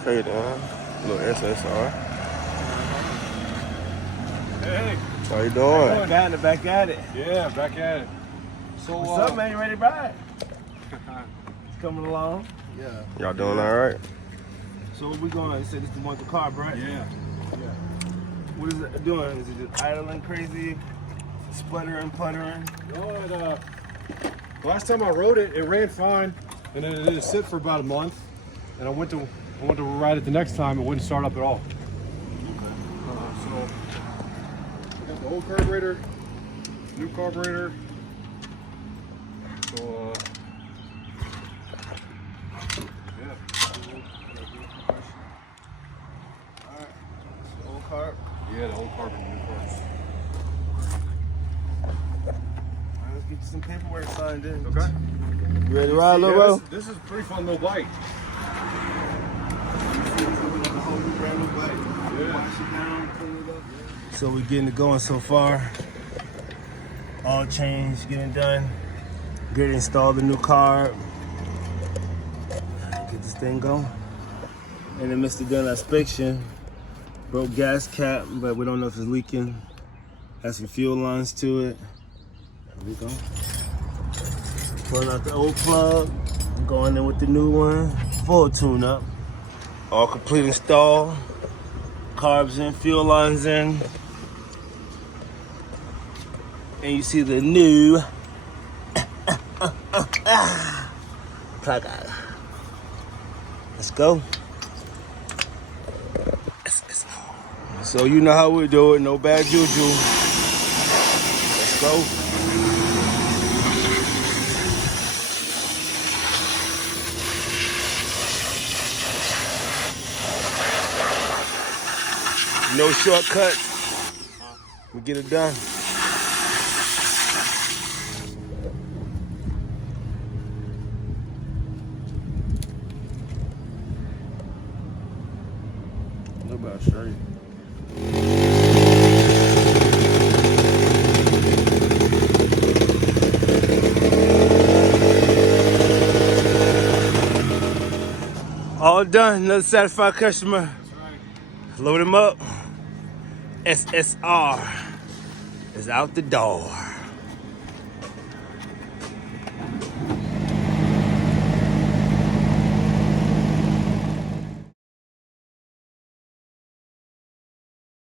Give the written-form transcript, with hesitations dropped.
Okay then, little SSR. Hey, How you doing? Back at it. Yeah, back at it. So What's up, man? You ready to ride? It's coming along. Yeah. Y'all doing all right? So what we going? You said this is the one with the carb, right? Yeah. What is it doing? Is it just idling crazy, sputtering, puttering? No, last time I rode it, it ran fine, and then it didn't sit for about a month. And I went to ride it the next time, it wouldn't start up at all. Okay. So I got the old carburetor, new carburetor. So yeah. All right. So old carb. Yeah, the old carb and the new carbs. All right, let's get you some paperwork signed in. Okay. You ready to ride, little bro? This is a pretty fun little bike. Brand new bike. Yeah. Wash it down, clean it up. So we're getting it going so far. All changed, getting done. Get installed the new carb. Get this thing going. And then Mr. done inspection. Broke gas cap, but we don't know if it's leaking. Has some fuel lines to it. There we go. Pulling out the old plug. Going in with the new one. Full tune up. All complete install. Carbs in, fuel lines in. And you see the new plug out. Let's go. So you know how we do it, no bad juju. Let's go. No shortcuts. We get it done. No about straight. All done. Another satisfied customer. That's right. Load him up. SSR is out the door.